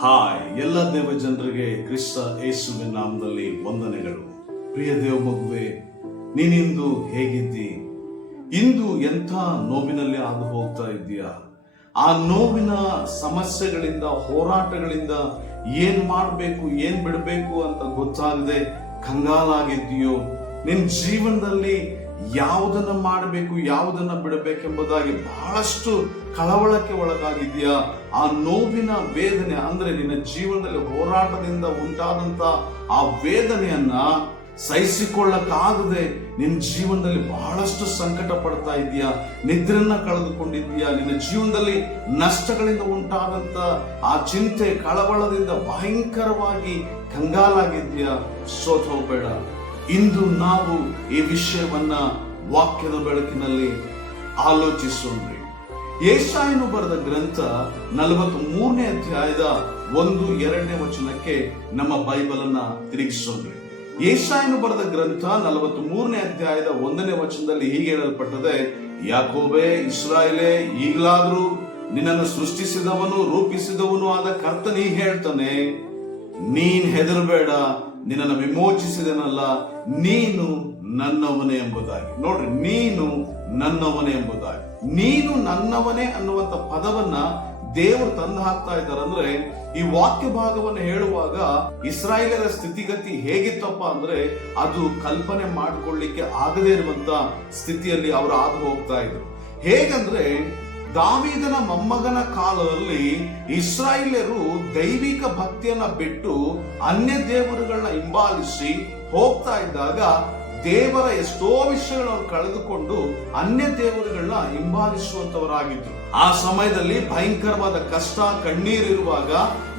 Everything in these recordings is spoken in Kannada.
ಹಾಯ್, ಎಲ್ಲ ದೇವ ಜನರಿಗೆ ಕ್ರಿಸ್ತ ಯೇಸುವಿನ ನಾಮದಲ್ಲಿ ವಂದನೆಗಳು. ಪ್ರಿಯ ದೇವ ಮಗುವೆ, ನೀನಿಂದು ಹೇಗಿದ್ದಿ? ಇಂದು ಎಂಥ ನೋವಿನಲ್ಲಿ ಹಾದು ಹೋಗ್ತಾ ಇದ್ದೀಯಾ? ಆ ನೋವಿನ ಸಮಸ್ಯೆಗಳಿಂದ, ಹೋರಾಟಗಳಿಂದ ಏನ್ ಮಾಡಬೇಕು, ಏನ್ ಬಿಡಬೇಕು ಅಂತ ಗೊತ್ತಾಗದೆ ಕಂಗಾಲಾಗಿದ್ದೀಯೋ? ನಿನ್ ಜೀವನದಲ್ಲಿ ಯಾವುದನ್ನ ಮಾಡಬೇಕು, ಯಾವುದನ್ನ ಬಿಡಬೇಕೆಂಬುದಾಗಿ ಬಹಳಷ್ಟು ಕಳವಳಕ್ಕೆ ಒಳಗಾಗಿದೆಯಾ ಆ ನೋವಿನ ವೇದನೆ ಅಂದ್ರೆ ನಿನ್ನ ಜೀವನದಲ್ಲಿ ಹೋರಾಟದಿಂದ ಉಂಟಾದಂತ ಆ ವೇದನೆಯನ್ನ ಸಹಿಸಿಕೊಳ್ಳಕ್ಕಾಗದೆ ನಿನ್ನ ಜೀವನದಲ್ಲಿ ಬಹಳಷ್ಟು ಸಂಕಟ ಪಡ್ತಾ ಇದೆಯಾ ನಿದ್ರನ್ನ ಕಳೆದುಕೊಂಡಿದ್ದೀಯಾ? ನಿನ್ನ ಜೀವನದಲ್ಲಿ ನಷ್ಟಗಳಿಂದ ಉಂಟಾದಂತ ಆ ಚಿಂತೆ, ಕಳವಳದಿಂದ ಭಯಂಕರವಾಗಿ ಕಂಗಾಲಾಗಿದ್ಯಾ ಸೋತ್ ಹೋಗ್ಬೇಡ ಇಂದು ನಾವು ಈ ವಿಷಯವನ್ನ ವಾಕ್ಯದ ಬೆಳಕಿನಲ್ಲಿ ಆಲೋಚಿಸೋಣ್ರಿ ಏಷಾಯನು ಬರೆದ ಗ್ರಂಥ ನಲವತ್ತ್ ಮೂರನೇ ಅಧ್ಯಾಯದ ಒಂದು, ಎರಡನೇ ವಚನಕ್ಕೆ ನಮ್ಮ ಬೈಬಲ್ ಅನ್ನ ತಿರುಗಿಸೋಣ್ರಿ ಏಷಾಯನು ಬರೆದ ಗ್ರಂಥ ನಲವತ್ತ್ ಮೂರನೇ ಅಧ್ಯಾಯದ ಒಂದನೇ ವಚನದಲ್ಲಿ ಹೀಗೆ ಹೇಳಲ್ಪಟ್ಟದೆ, ಯಾಕೋಬೆ, ಇಸ್ರಾಯೇಲೆ, ಈಗಲಾದ್ರೂ ನಿನ್ನನ್ನು ಸೃಷ್ಟಿಸಿದವನು, ರೂಪಿಸಿದವನು ಆದ ಕರ್ತನ ಹೇಳ್ತಾನೆ, ನೀನ್ ಹೆದರಬೇಡ ನಿನ್ನನ್ನು ವಿಮೋಚಿಸಿದನಲ್ಲ, ನೀನು ನನ್ನವನೇ ಎಂಬುದಾಗಿ. ನೋಡ್ರಿ, ನೀನು ನನ್ನವನೇ ಎಂಬುದಾಗಿ. ನೀನು ನನ್ನವನೇ ಅನ್ನುವಂತ ಪದವನ್ನ ದೇವರು ತಂದು ಹಾಕ್ತಾ ಇದ್ದಾರೆ ಅಂದ್ರೆ ಈ ವಾಕ್ಯ ಭಾಗವನ್ನು ಹೇಳುವಾಗ ಇಸ್ರಾಯೇಲರ ಸ್ಥಿತಿಗತಿ ಹೇಗಿತ್ತಪ್ಪ ಅಂದ್ರೆ, ಅದು ಕಲ್ಪನೆ ಮಾಡಿಕೊಳ್ಳಿಕ್ಕೆ ಆಗದೇ ಇರುವಂತ ಸ್ಥಿತಿಯಲ್ಲಿ ಅವರು ಹಾದು ಹೋಗ್ತಾ ಇದ್ರು. ಹೇಗಂದ್ರೆ ದಾವಿದನ ಮೊಮ್ಮಗನ ಕಾಲದಲ್ಲಿ ಇಸ್ರಾಯೇಲರು ದೈವಿಕ ಭಕ್ತಿಯನ್ನ ಬಿಟ್ಟು ಅನ್ಯ ದೇವರುಗಳನ್ನ ಹಿಂಬಾಲಿಸಿ ಹೋಗ್ತಾ ಇದ್ದಾಗ ದೇವರ ಎಷ್ಟೋ ವಿಷಯಗಳನ್ನು ಕಳೆದುಕೊಂಡು ಅನ್ಯ ದೇವರುಗಳನ್ನ ಹಿಂಬಾಲಿಸುವಂತವರಾಗಿದ್ರು. ಆ ಸಮಯದಲ್ಲಿ ಭಯಂಕರವಾದ ಕಷ್ಟ, ಕಣ್ಣೀರಿರುವಾಗ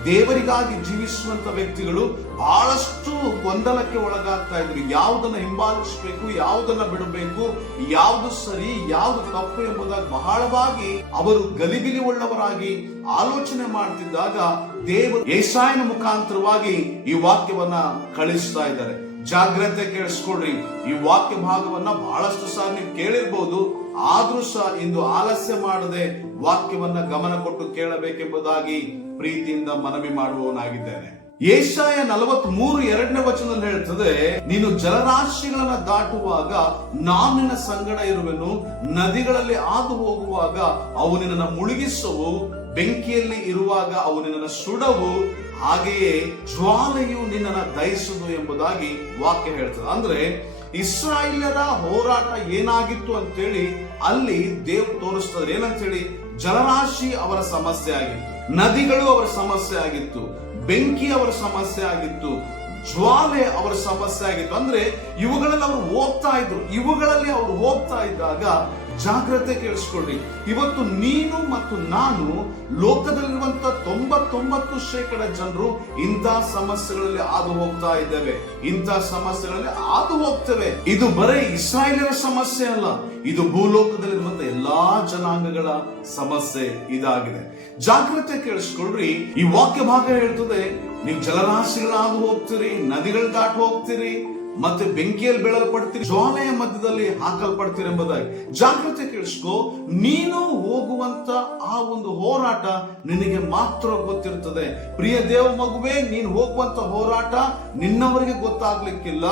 ದೇವರಿಗಾಗಿ ಜೀವಿಸುವಂತ ವ್ಯಕ್ತಿಗಳು ಬಹಳಷ್ಟು ಗೊಂದಲಕ್ಕೆ ಒಳಗಾಗ್ತಾ ಇದ್ರು. ಯಾವುದನ್ನ ಹಿಂಬಾಲಿಸಬೇಕು, ಯಾವುದನ್ನ ಬಿಡಬೇಕು, ಯಾವುದು ಸರಿ, ಯಾವುದು ತಪ್ಪು ಎಂಬುದಾಗಿ ಬಹಳವಾಗಿ ಅವರು ಗಲಿಬಿಲಿ ಉಳ್ಳವರಾಗಿ ಆಲೋಚನೆ ಮಾಡ್ತಿದ್ದಾಗ ದೇವರು ಏಸಾಯನ ಮುಖಾಂತರವಾಗಿ ಈ ವಾಕ್ಯವನ್ನ ಕಳಿಸ್ತಾ ಇದ್ದಾರೆ. ಜಾಗ್ರತೆ ಕೇಳಿಸ್ಕೊಡ್ರಿ ಈ ವಾಕ್ಯ ಭಾಗವನ್ನ ಬಹಳಷ್ಟು ಸಾರಿ ನೀವು ಕೇಳಿರ್ಬೋದು. ಆದ್ರೂ ಸಹ ಇಂದು ಆಲಸ್ಯ ಮಾಡದೆ ವಾಕ್ಯವನ್ನ ಗಮನ ಕೊಟ್ಟು ಕೇಳಬೇಕೆಂಬುದಾಗಿ ಪ್ರೀತಿಯಿಂದ ಮನವಿ ಮಾಡುವವನಾಗಿದ್ದೇನೆ. ಏಷಾಯ ನಲವತ್ ಮೂರು ಎರಡನೇ ವಚನದಲ್ಲಿ ಹೇಳ್ತದೆ, ನೀನು ಜಲರಾಶಿಗಳನ್ನ ದಾಟುವಾಗ ನಾನು ನಿನ್ನ ಸಂಗಡ ಇರುವೆನು, ನದಿಗಳಲ್ಲಿ ಹಾದು ಹೋಗುವಾಗ ಅವು ನಿನ್ನನ್ನು ಮುಳುಗಿಸುವು ಬೆಂಕಿಯಲ್ಲಿ ಇರುವಾಗ ಅವು ನಿನ್ನನ್ನು ಸುಡವು, ಹಾಗೆಯೇ ಜ್ವಾಲೆಯು ನಿನ್ನನ್ನು ದಯಿಸುವುದು ಎಂಬುದಾಗಿ ವಾಕ್ಯ ಹೇಳ್ತದೆ. ಅಂದ್ರೆ ಇಸ್ರಾಯೇಲರ ಹೋರಾಟ ಏನಾಗಿತ್ತು ಅಂತೇಳಿ ಅಲ್ಲಿ ದೇವ್ ತೋರಿಸ್ತದೆ. ಏನಂತೇಳಿ? ಜಲರಾಶಿ ಅವರ ಸಮಸ್ಯೆ ಆಗಿತ್ತು. ನದಿಗಳು ಅವರ ಸಮಸ್ಯೆ ಆಗಿತ್ತು, ಬೆಂಕಿ ಅವರ ಸಮಸ್ಯೆ ಆಗಿತ್ತು, ಜ್ವಾಲೆ ಅವರ ಸಮಸ್ಯೆ ಆಗಿತ್ತು. ಅಂದ್ರೆ ಇವುಗಳಲ್ಲಿ ಅವರು ಹೋಗ್ತಾ ಇದ್ರು. ಇವುಗಳಲ್ಲಿ ಅವರು ಹೋಗ್ತಾ ಇದ್ದಾಗ ಜಾಗ್ರತೆ ಕೇಳಿಸ್ಕೊಳ್ಳಿ. ಇವತ್ತು ನೀನು ಮತ್ತು ನಾನು ಲೋಕದಲ್ಲಿರುವಂತ ತೊಂಬತ್ತೊಂಬತ್ತು ಶೇಕಡ ಜನರು ಇಂಥ ಸಮಸ್ಯೆಗಳಲ್ಲಿ ಹಾದು ಹೋಗ್ತಾ ಇದ್ದೇವೆ. ಇಂಥ ಸಮಸ್ಯೆಗಳಲ್ಲಿ ಹಾದು ಹೋಗ್ತೇವೆ. ಇದು ಬರೀ ಇಸ್ರಾಯೇಲರ ಸಮಸ್ಯೆ ಅಲ್ಲ. ಇದು ಭೂಲೋಕದಲ್ಲಿರುವಂತಹ ಎಲ್ಲಾ ಜನಾಂಗಗಳ ಸಮಸ್ಯೆ ಇದಾಗಿದೆ. ಜಾಗ್ರತೆ ಕೇಳಿಸ್ಕೊಳ್ರಿ. ಈ ವಾಕ್ಯ ಭಾಗ ಹೇಳ್ತದೆ, ನೀವು ಜಲರಾಶಿಗಳಾಗಿ ಹೋಗ್ತೀರಿ, ನದಿಗಳು ದಾಟು ಹೋಗ್ತೀರಿ ಮತ್ತೆ ಬೆಂಕಿಯಲ್ಲಿ ಬೆಳಲ್ಪಡ್ತೀರಿ, ಜ್ವಾಲೆಯ ಮಧ್ಯದಲ್ಲಿ ಹಾಕಲ್ಪಡ್ತೀರಿ ಎಂಬುದಾಗಿ. ಜಾಗ್ರತೆ ಕೇಳಿಸ್ಕೋ ನೀನು ಹೋಗುವಂತ ಆ ಒಂದು ಹೋರಾಟ ನಿನಗೆ ಮಾತ್ರ ಗೊತ್ತಿರುತ್ತದೆ. ಪ್ರಿಯ ದೇವ ಮಗುವೆ, ನೀನು ಹೋಗುವಂತ ಹೋರಾಟ ನಿನ್ನವರಿಗೆ ಗೊತ್ತಾಗ್ಲಿಕ್ಕಿಲ್ಲ.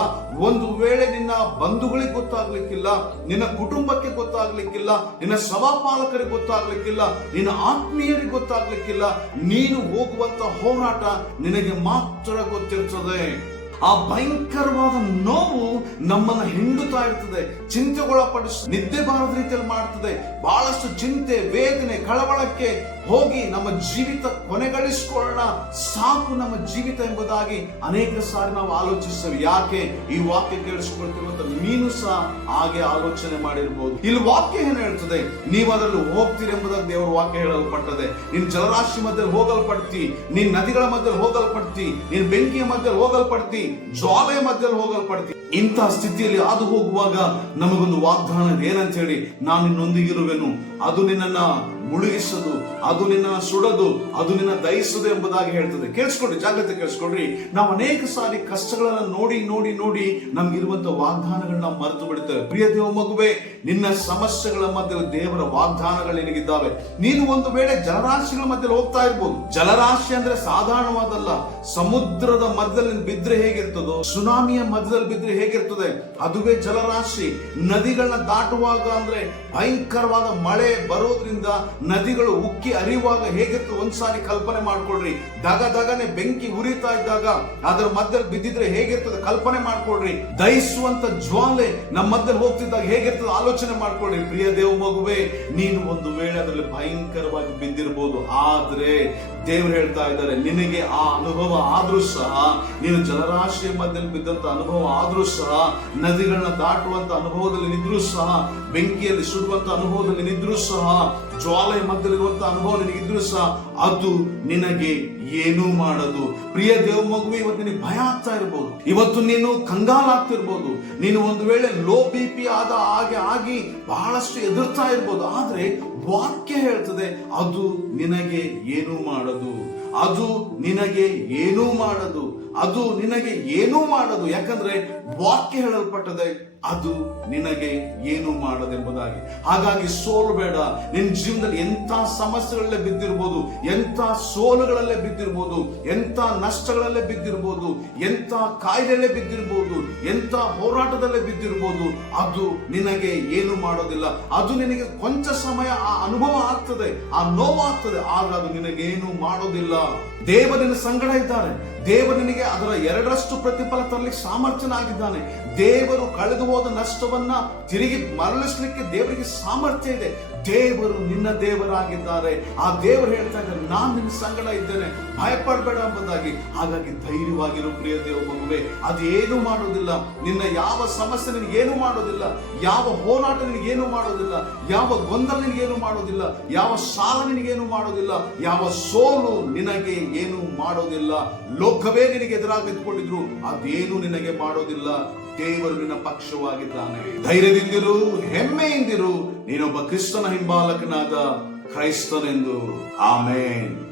ಒಂದು ವೇಳೆ ನಿನ್ನ ಬಂಧುಗಳಿಗೆ ಗೊತ್ತಾಗ್ಲಿಕ್ಕಿಲ್ಲ, ನಿನ್ನ ಕುಟುಂಬಕ್ಕೆ ಗೊತ್ತಾಗ್ಲಿಕ್ಕಿಲ್ಲ, ನಿನ್ನ ಸಭಾಪಾಲಕರಿಗೆ ಗೊತ್ತಾಗ್ಲಿಕ್ಕಿಲ್ಲ, ನಿನ್ನ ಆತ್ಮೀಯರಿಗೆ ಗೊತ್ತಾಗ್ಲಿಕ್ಕಿಲ್ಲ, ನೀನು ಹೋಗುವಂತ ಹೋರಾಟ ನಿನಗೆ ಮಾತ್ರ ಗೊತ್ತಿರ್ತದೆ ಆ ಭಯಂಕರವಾದ ನೋವು ನಮ್ಮನ್ನ ಹಿಂಡುತ್ತಾ ಇರ್ತದೆ ಚಿಂತೆಗೊಳಪಡಿಸ್ ನಿದ್ದೆ ಬಾರದ ರೀತಿಯಲ್ಲಿ ಮಾಡ್ತದೆ. ಬಹಳಷ್ಟು ಚಿಂತೆ, ವೇದನೆ, ಕಳವಳಕ್ಕೆ ಹೋಗಿ ನಮ್ಮ ಜೀವಿತ ಕೊನೆಗಳಿಸಿಕೊಳ್ಳೋಣ. ಸಾಕು ನಮ್ಮ ಜೀವಿತ ಎಂಬುದಾಗಿ ಅನೇಕ ಸಾರಿ ನಾವು ಆಲೋಚಿಸ್ತೇವೆ ಯಾಕೆ? ಈ ವಾಕ್ಯ ಕೇಳಿಸಿಕೊಳ್ತಿರುವಂತ ನೀನು ಸಹ ಹಾಗೆ ಆಲೋಚನೆ ಮಾಡಿರ್ಬೋದು. ಇಲ್ಲಿ ವಾಕ್ಯ ಏನು ಹೇಳ್ತದೆ? ನೀವು ಅದರಲ್ಲಿ ಹೋಗ್ತೀರಿ ಎಂಬುದಾಗಿ ದೇವರ ವಾಕ್ಯ ಹೇಳಲ್ಪಟ್ಟದೆ. ನೀನು ಜಲರಾಶಿ ಮಧ್ಯೆ ಹೋಗಲ್ಪಡ್ತಿ, ನೀನ್ ನದಿಗಳ ಮಧ್ಯೆ ಹೋಗಲ್ಪಡ್ತಿ, ನೀನ್ ಬೆಂಕಿಯ ಮಧ್ಯೆ ಹೋಗಲ್ಪಡ್ತಿ ಜ್ವಾಲೆಯ ಮಧ್ಯದಲ್ಲಿ ಹೋಗಲ್ಪಡ್ತೀವಿ ಇಂತಹ ಸ್ಥಿತಿಯಲ್ಲಿ ಹಾದು ಹೋಗುವಾಗ ನಮಗೊಂದು ವಾಗ್ದಾನ ಏನಂತ ಹೇಳಿ ನಾನು ನಿನ್ನೊಂದಿಗಿರುವೆನು ಅದು ನಿನ್ನನ್ನ ಮುಳುಗಿಸದು, ಅದು ನಿನ್ನ ಸುಡದು, ಅದು ನಿನ್ನ ದಹಿಸದು ಎಂಬುದಾಗಿ ಹೇಳ್ತದೆ. ಕೇಳಿಸ್ಕೊಡ್ರಿ ಜಾಗ್ರತೆ ಕೇಳಿಸ್ಕೊಡ್ರಿ ನಾವು ಅನೇಕ ಸಾರಿ ಕಷ್ಟಗಳನ್ನ ನೋಡಿ ನೋಡಿ ನೋಡಿ ನಮ್ಗಿರುವಂತ ವಾಗ್ದಾನಗಳನ್ನ ಮರೆತು ಬಿಡುತ್ತೇವೆ ಪ್ರಿಯ ದೇವ ಮಗುವೆ, ನಿನ್ನ ಸಮಸ್ಯೆಗಳ ಮಧ್ಯೆ ದೇವರ ವಾಗ್ದಾನಗಳು ನಿನಗಿದ್ದಾವೆ. ನೀನು ಒಂದು ವೇಳೆ ಜಲರಾಶಿಗಳ ಮಧ್ಯೆ ಹೋಗ್ತಾ ಇರ್ಬೋದು. ಜಲರಾಶಿ ಅಂದ್ರೆ ಸಾಧಾರಣವಾದಲ್ಲ, ಸಮುದ್ರದ ಮಧ್ಯದಲ್ಲಿ ಬಿದ್ರೆ ಹೇಗಿರ್ತದೋ, ಸುನಾಮಿಯ ಮಧ್ಯದಲ್ಲಿ ಬಿದ್ರೆ ಹೇಗಿರ್ತದೆ, ಅದುವೇ ಜಲರಾಶಿ. ನದಿಗಳನ್ನ ದಾಟುವಾಗ ಅಂದ್ರೆ ಭಯಂಕರವಾದ ಮಳೆ ಬರೋದ್ರಿಂದ ನದಿಗಳು ಉಕ್ಕಿ ಅರಿಯುವಾಗ ಹೇಗಿತ್ತು ಒಂದ್ಸಾರಿ ಕಲ್ಪನೆ ಮಾಡ್ಕೊಳ್ರಿ. ದಗ ದಗನೆ ಬೆಂಕಿ ಉರಿತಾ ಇದ್ದಾಗ ಅದರ ಮಧ್ಯದಲ್ಲಿ ಬಿದ್ದಿದ್ರೆ ಹೇಗಿರ್ತದೆ ಕಲ್ಪನೆ ಮಾಡ್ಕೊಳ್ರಿ. ದಹಿಸುವಂತ ಜ್ವಾಲೆ ನಮ್ಮ ಮಧ್ಯದಲ್ಲಿ ಹೋಗ್ತಿದ್ದಾಗ ಹೇಗಿರ್ತದೆ ಆಲೋಚನೆ ಮಾಡ್ಕೊಳ್ರಿ. ಪ್ರಿಯ ದೇವ ಮಗುವೆ, ನೀನು ಒಂದು ವೇಳೆ ಅದರಲ್ಲಿ ಭಯಂಕರವಾಗಿ ಬಿದ್ದಿರಬಹುದು ಆದ್ರೆ ದೇವ್ರು ಹೇಳ್ತಾ ಇದ್ದಾರೆ, ನಿನಗೆ ಆ ಅನುಭವ ಆದ್ರೂ ಸಹ, ನೀನು ಜಲರಾಶಿಯ ಮಧ್ಯದಲ್ಲಿ ಬಿದ್ದಂತ ಅನುಭವ ಆದ್ರೂ ಸಹ, ನದಿಗಳನ್ನ ದಾಟುವಂತ ಅನುಭವದಲ್ಲಿ ನಿದ್ರೂ ಸಹ, ಬೆಂಕಿಯಲ್ಲಿ ಸುಡುವಂತ ಅನುಭವದಲ್ಲಿ ನಿದ್ರೂ ಸಹ ಜ್ವಾಲೆಯ ಮಧ್ಯದಲ್ಲಿರುವಂತಹ ಅನುಭವ ನಿನಗಿದ್ರು ಸಹ ಅದು ನಿನಗೆ ಏನೂ ಮಾಡದು. ಪ್ರಿಯ ದೇವ ಮಗುವೆ, ಇವತ್ತು ನಿನಗೆ ಭಯ ಆಗ್ತಾ ಇರ್ಬೋದು. ಇವತ್ತು ನೀನು ಕಂಗಾಲಾಗ್ತಿರ್ಬೋದು ನೀನು ಒಂದು ವೇಳೆ ಲೋ ಬಿ ಪಿ ಆದ ಹಾಗೆ ಆಗಿ ಬಹಳಷ್ಟು ಎದುರ್ತಾ ಇರ್ಬೋದು. ಆದ್ರೆ ವಾಕ್ಯ ಹೇಳ್ತದೆ, ಅದು ನಿನಗೆ ಏನೂ ಮಾಡದು. ಅದು ನಿನಗೆ ಏನೂ ಮಾಡದು. ಅದು ನಿನಗೆ ಏನೂ ಮಾಡದು. ಯಾಕಂದ್ರೆ ವಾಕ್ಯ ಹೇಳಲ್ಪಟ್ಟದೆ ಅದು ನಿನಗೆ ಏನು ಮಾಡದೆಂಬುದಾಗಿ. ಹಾಗಾಗಿ ಸೋಲು ಬೇಡ. ನಿನ್ನ ಜೀವನದಲ್ಲಿ ಎಂತ ಸಮಸ್ಯೆಗಳಲ್ಲೇ ಬಿದ್ದಿರ್ಬೋದು, ಎಂಥ ಸೋಲುಗಳಲ್ಲೇ ಬಿದ್ದಿರ್ಬೋದು, ಎಂಥ ನಷ್ಟಗಳಲ್ಲೇ ಬಿದ್ದಿರ್ಬೋದು, ಎಂಥ ಕಾಯಿಲೆಯಲ್ಲೇ ಬಿದ್ದಿರ್ಬೋದು, ಎಂಥ ಹೋರಾಟದಲ್ಲೇ ಬಿದ್ದಿರ್ಬೋದು, ಅದು ನಿನಗೆ ಏನು ಮಾಡೋದಿಲ್ಲ. ಅದು ನಿನಗೆ ಕೊಂಚ ಸಮಯ ಆ ಅನುಭವ ಆಗ್ತದೆ, ಆ ನೋವು ಆಗ್ತದೆ ಆಗ ಅದು ನಿನಗೇನು ಮಾಡೋದಿಲ್ಲ. ದೇವರಿನ ಸಂಗಡ ಇದ್ದಾರೆ. ದೇವರು ನಿನಗೆ ಅದರ ಎರಡರಷ್ಟು ಪ್ರತಿಫಲ ತರಲಿಕ್ಕೆ ಸಾಮರ್ಥ್ಯನಾಗಿದ್ದಾನೆ ದೇವರು ಕಳೆದು ಹೋದ ನಷ್ಟವನ್ನ ತಿರುಗಿ ಮರಳಿಸ್ಲಿಕ್ಕೆ ದೇವರಿಗೆ ಸಾಮರ್ಥ್ಯ ಇದೆ. ದೇವರು ನಿನ್ನ ದೇವರಾಗಿದ್ದಾರೆ. ಆ ದೇವರು ಹೇಳ್ತಾ ಇದ್ದಾರೆ ನಾನು ನಿನ್ನ ಸಂಗಡ ಇದ್ದೇನೆ. ಭಯಪಡಬೇಡ ಎಂಬುದಾಗಿ ಹಾಗಾಗಿ ಧೈರ್ಯವಾಗಿರು ಪ್ರಿಯ ದೇವ ಮಗುವೆ ಅದೇನು ಮಾಡೋದಿಲ್ಲ ನಿನ್ನ ಯಾವ ಸಮಸ್ಯೆ ನಿನಗೇನು ಮಾಡೋದಿಲ್ಲ ಯಾವ ಹೋರಾಟ ನಿನಗೇನು ಮಾಡೋದಿಲ್ಲ ಯಾವ ಗೊಂದಲ ನಿನಗೇನು ಮಾಡೋದಿಲ್ಲ ಯಾವ ಸಾಲ ನಿನಗೇನು ಮಾಡೋದಿಲ್ಲ ಯಾವ ಸೋಲು ನಿನಗೆ ಏನು ಮಾಡೋದಿಲ್ಲ ಲೋಕವೇ ನಿನಗೆ ಎದುರಾಗಿ ನಿಂತ್ಕೊಂಡಿದ್ರು ಅದೇನು ನಿನಗೆ ಮಾಡೋದಿಲ್ಲ ದೇವರು ನಿನ್ನ ಪಕ್ಷವಾಗಿದ್ದಾನೆ. ಧೈರ್ಯದಿಂದಿರು, ಹೆಮ್ಮೆಯಿಂದಿರು. ನೀನೊಬ್ಬ ಕ್ರಿಸ್ತನ ಹಿಂಬಾಲಕನಾದ ಕ್ರೈಸ್ತನೆಂದು. ಆಮೇನ್.